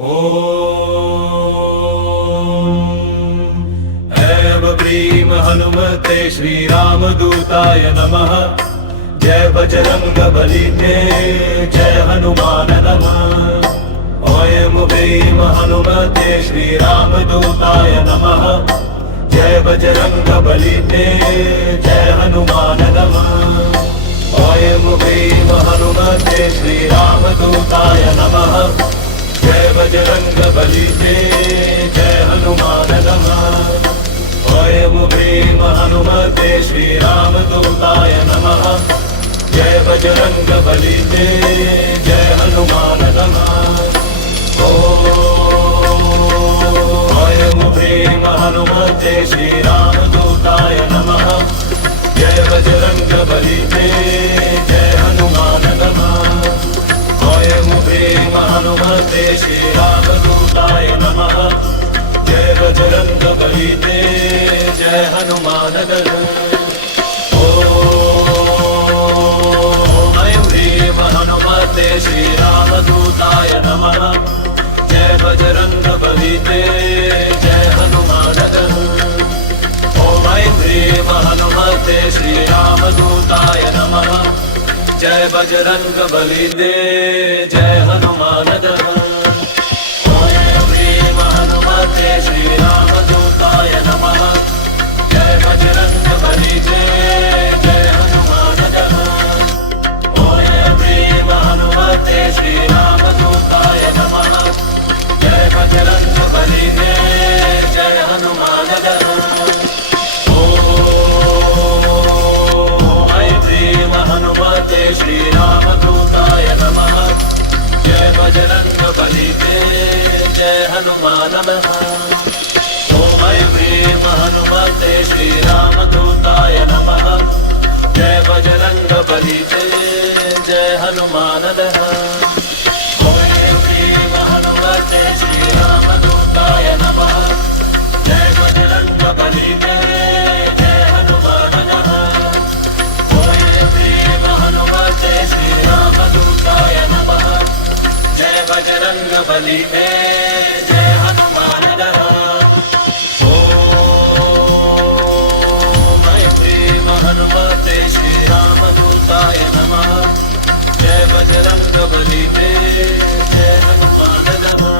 ॐ ऐं ब्रीं हनुमते श्रीरामदूताय नमः। जय बजरंगबली जय हनुमान नमः। ऐं ब्रीं हनुमते श्रीरामदूताय नमः। जय बजरंगबली जय हनुमान नमः। ऐं ब्रीं हनुमते श्रीरामदूताय नमः। जय बजरंगबली जय हनुमान नमः। ऐं ब्रीं हनुमते श्रीरामदूताय नमः। जय बजरंगबली जय हनुमान नमः। ऐं ब्रीं हनुमते श्रीरामदूताय नमः। जय बजरंगबली जय हनुमान नमः। ऐं ब्रीं हनुमते श्रीरामदूताय नमः। जय बजरंगबली जय हनुमान नमः। ऐं ब्रीं हनुमते श्रीरामदूताय नमः। जय बजरंगबली जय हनुमान नमः। ऐं ब्रीं हनुमते श्रीरामदूताय नमः। जय बजरंगबली जय हनुमान नमः। ऐं ब्रीं हनुमते श्रीरामदूताय नमः। जय बजरंगबली जय हनुमान नमः। ऐं ब्रीं हनुमते श्रीरामदूताय नमः। जय बजरंगबली जय हनुमान नमः। हनुमते श्रीरामदूताय नमः। जय बजरंगबली जय हनुमान नमः। ऐं ब्रीं हनुमते श्रीरामदूताय नमः। जय बजरंगबली जय हनुमान नमः। ऐं ब्रीं हनुमते श्रीरामदूताय नमः। जय बजरंगबली जय हनुमान नमः। हनुमते श्रीरामदूताय नमः। जय बजरंगबली जय हनुमान नमः। ऐं ब्रीं हनुमते श्रीरामदूताय नमः। जय बजरंगबली जय हनुमान नमः।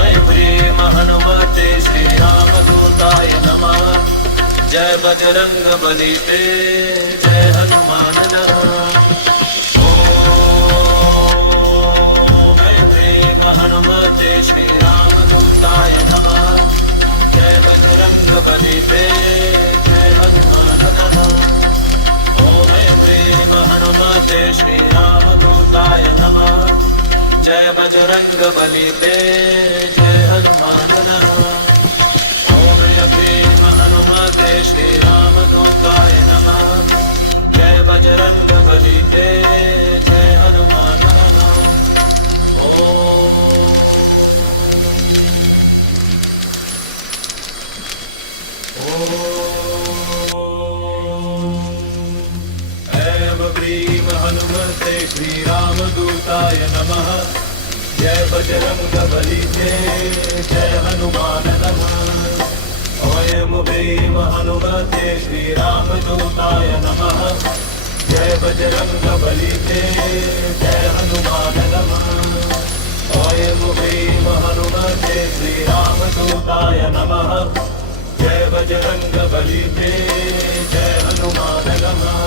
ऐं ब्रीं हनुमते श्रीरामदूताय नमः। जय बजरंगबली जय हनुमान नमः। ऐं ब्रीं हनुमते श्रीरामदूताय नमः। जय बजरंगबली जय हनुमान नमः। ऐं ब्रीं हनुमते श्रीरामदूताय नमः। जय बजरंगबली जय हनुमान नमः। हनुमते श्रीरामदूताय नमः। जय बजरंगबली जय हनुमान नमः। ऐं ब्रीं हनुमते श्रीरामदूताय नमः। जय बजरंगबली जय हनुमान नमः। ऐं ब्रीं हनुमते श्रीरामदूताय नमः। जय बजरंगबली जय हनुमान नमः। ऐं ब्रीं हनुमते श्रीरामदूताय नमः। जय बजरंगबली जय हनुमान नमः।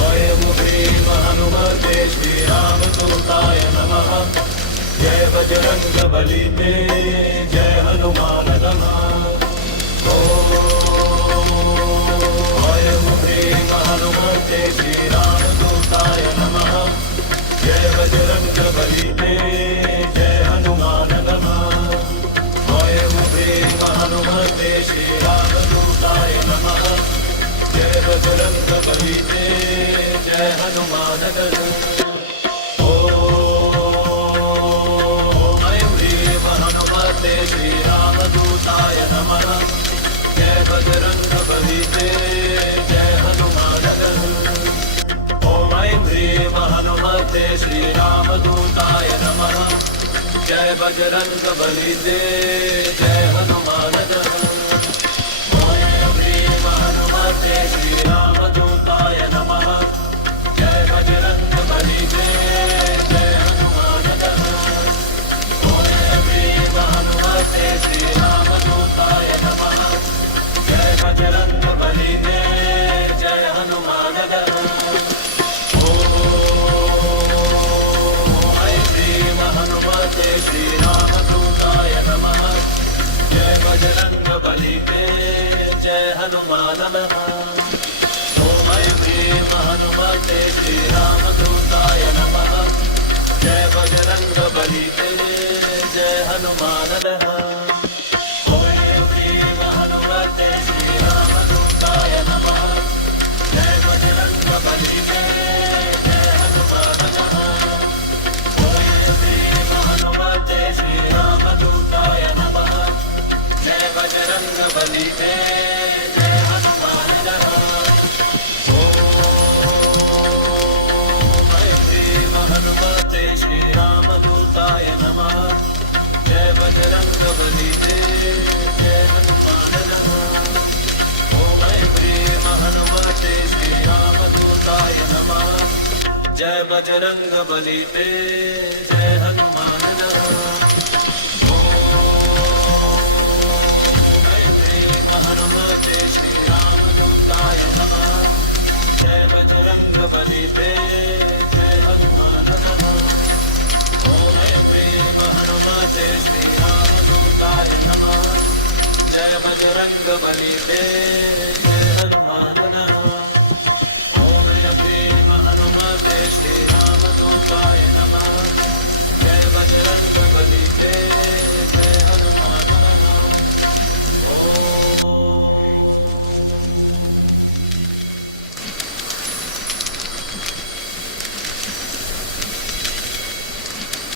ऐं ब्रीं हनुमते श्रीरामदूताय नमः। जय बजरंगबली जय हनुमान नमः। ऐं ब्रीं हनुमते श्रीरामदूताय नमः। जय बजरंगबली जय हनुमान नमः। ऐं ब्रीं हनुमते श्रीरामदूताय नमः। जय बजरंगबली जय हनुमान नमः। ऐं ब्रीं हनुमते श्रीरामदूताय नमः। जय बजरंगबली जय हनुमान नमः। ऐं ब्रीं हनुमते श्रीरामदूताय नमः। जय बजरंग बली दे जय हनुमान दहन ओम ह्रीं हनुमते श्री राम दूताय नमः जय बजरंग बली दे जय हनुमान दहन ओम ह्रीं हनुमते श्री राम दूताय नमः जय बजरंग बली दे जय हनुमान दहन हनुमते श्री राम दूताय नमः जय बजरंग बली दे जय हनुमान दहन ओम ह्रीं हनुमते श्री राम दूताय नमः जय बजरंग बली दे जय हनुमान दहन ओम ह्रीं हनुमते श्री राम दूताय नमः जय बजरंग बली दे जय हनुमान दहन हनुमते श्री राम दूताय नमः जय बजरंग बली दे जय हनुमान दहन ओम ह्रीं हनुमते श्री राम दूताय नमः जय बजरंग बली दे जय हनुमान दहन ओम ह्रीं हनुमते श्री राम दूताय नमः जय बजरंग बली दे जय हनुमान दहन ओम ह्रीं हनुमते श्री राम दूताय नमः जय बजरंग बली दे जय हनुमान दहन ओम ह्रीं हनुमते श्री राम दूताय नमः जय बजरंग बली दे